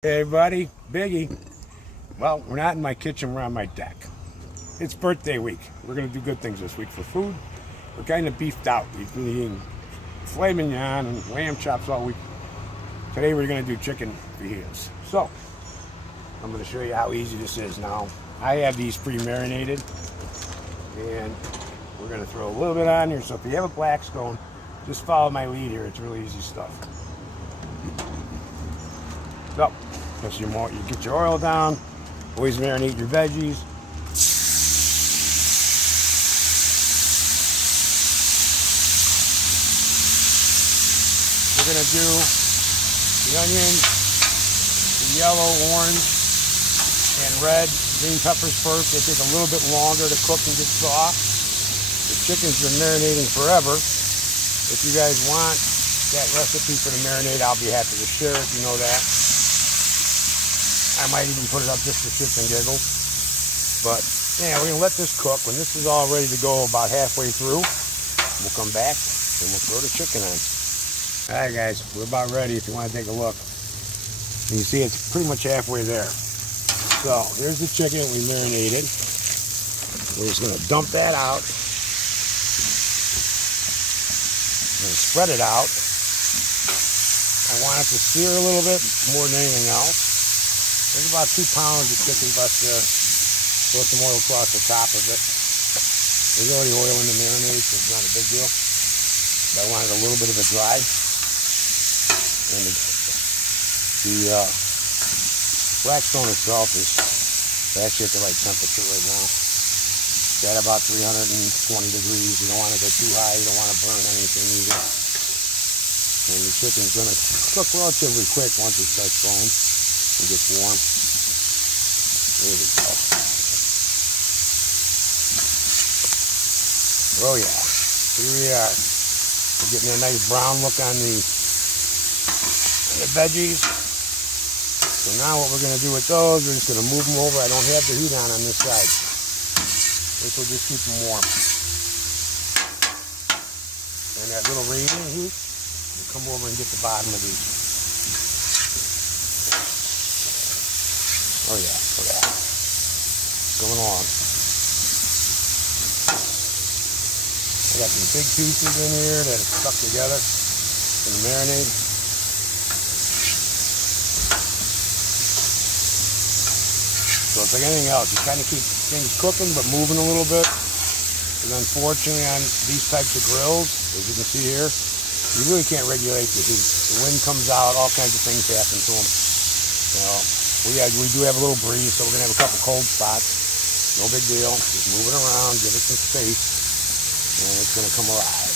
Hey everybody, Biggie. Well, we're not in my kitchen, we're on my deck. It's birthday week. We're going to do good things this week for food. We're kind of beefed out. We've been eating filet mignon and lamb chops all week. Today we're going to do chicken fajitas. So, I'm going to show you how easy this is now. I have these pre-marinated, and we're going to throw a little bit on here. So if you have a Blackstone, just follow my lead here. It's really easy stuff. So, you get your oil down, always marinate your veggies. We're going to do the onions, the yellow, orange, and red green peppers first. They take a little bit longer to cook and get soft. The chicken's been marinating forever. If you guys want that recipe for the marinade, I'll be happy to share it. You know that. I might even put it up just for shits and giggles. But yeah, we're gonna let this cook. When this is all ready to go about halfway through, we'll come back and we'll throw the chicken on. All right guys, we're about ready if you want to take a look. And you see it's pretty much halfway there. So here's the chicken we marinated. We're just gonna dump that out. I'm gonna spread it out. I want it to sear a little bit more than anything else. There's about 2 pounds of chicken breast there. Throw some oil across the top of it. There's already oil in the marinade, so it's not a big deal. But I wanted a little bit of a dry. And the Blackstone itself is actually at the right temperature right now. It's at about 320 degrees. You don't want to go too high. You don't want to burn anything either. And the chicken's going to cook relatively quick once it starts going. It gets warm. There we go. Oh yeah, here we are. We're getting a nice brown look on the veggies. So now what we're going to do with those, we're just going to move them over. I don't have the heat on this side. This will just keep them warm. And that little radiant heat will come over and get the bottom of these. Oh yeah, look at that. It's going on. I got some big pieces in here that are stuck together in the marinade. So it's like anything else. You kind of keep things cooking but moving a little bit. And unfortunately on these types of grills, as you can see here, you really can't regulate the heat. The wind comes out, all kinds of things happen to them. We do have a little breeze, so we're going to have a couple cold spots. No big deal. Just move it around, give it some space, and it's going to come alive.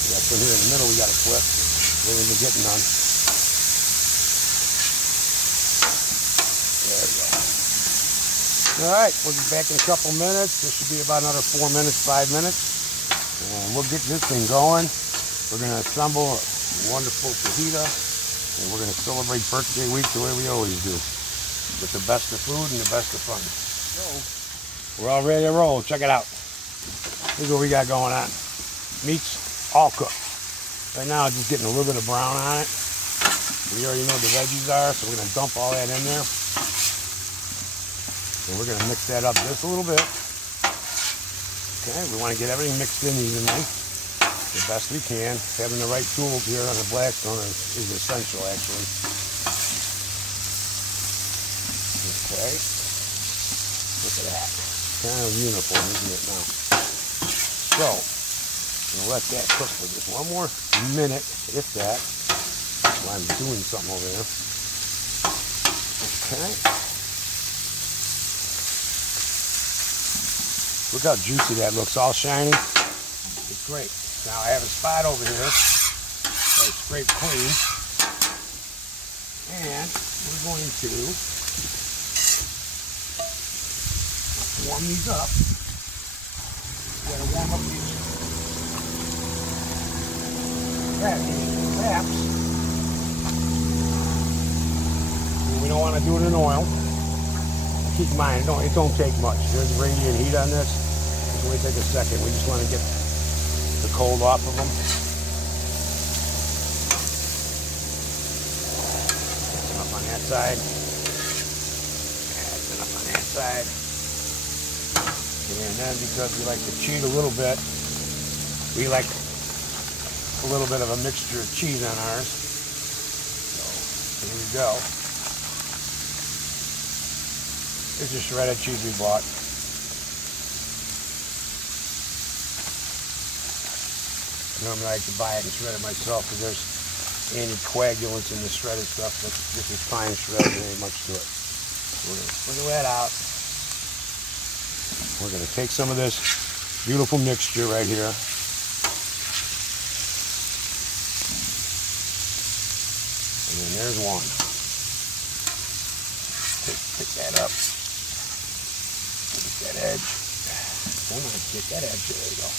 We got some here in the middle we got to flip. We ain't been getting none. There we go. All right, we'll be back in a couple minutes. This should be about another 4 minutes, 5 minutes. And we'll get this thing going. We're going to assemble a wonderful fajita, and we're going to celebrate birthday week the way we always do, with the best of food and the best of fun. So, we're all ready to roll. Check it out. Here's what we got going on. Meat's all cooked. Right now, it's just getting a little bit of brown on it. We already know the veggies are, so we're going to dump all that in there. And we're going to mix that up just a little bit. Okay, we want to get everything mixed in evenly. The best we can. Having the right tools here on the Blackstone is essential, actually. Okay. Look at that. Kind of uniform, isn't it now? So, I'm going to let that cook for just one more minute, if that, while I'm doing something over there. Okay. Look how juicy that looks, all shiny. It's great. Now I have a spot over here that I scrape clean, and we're going to warm these up. We gotta warm up these wraps. We don't want to do it in oil. Keep in mind, it don't take much. There's radiant heat on this. It's only take a second. We just want to get the cold off of them. side. That's enough on that side. And then because we like to cheat a little bit, we like a little bit of a mixture of cheese on ours. So here we go. This is shredded cheese we bought. Normally I like to buy it and shred it myself because there's anticoagulants in the shredded stuff, but this is fine shredded, there ain't much to it. We're going to sprinkle that out. We're going to take some of this beautiful mixture right here. And then there's one. Pick that up. Get that edge. Come on, get that edge. There you go.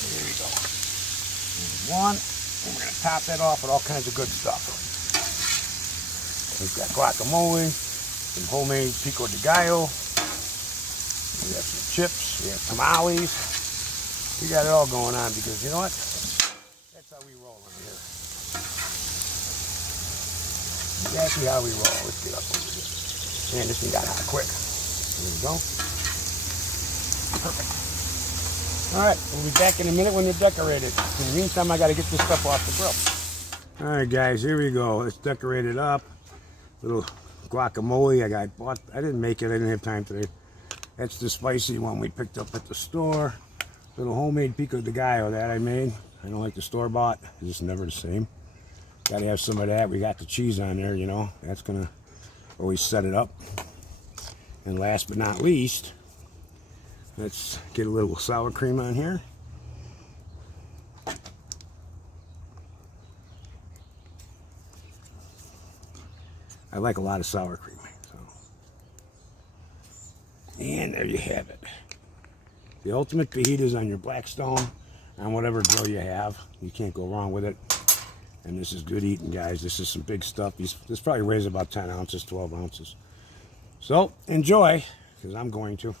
There you go. There's one. And we're going to top that off with all kinds of good stuff. We've got guacamole, some homemade pico de gallo. We have some chips. We have tamales. We got it all going on because, you know what? That's how we roll on here. Exactly how we roll. Let's get up over here. Man, this thing got hot quick. There we go. Perfect. All right, we'll be back in a minute when they're decorated. In the meantime, I got to get this stuff off the grill. All right, guys, here we go. Let's decorate it up. Little guacamole. I didn't make it. I didn't have time today. That's the spicy one we picked up at the store. Little homemade pico de gallo that I made. I don't like the store-bought. It's just never the same. Got to have some of that. We got the cheese on there, you know. That's going to always set it up. And last but not least, let's get a little sour cream on here. I like a lot of sour cream. So. And there you have it. The ultimate fajitas on your Blackstone, on whatever grill you have. You can't go wrong with it. And this is good eating, guys. This is some big stuff. This probably weighs about 10 ounces, 12 ounces. So, enjoy, because I'm going to.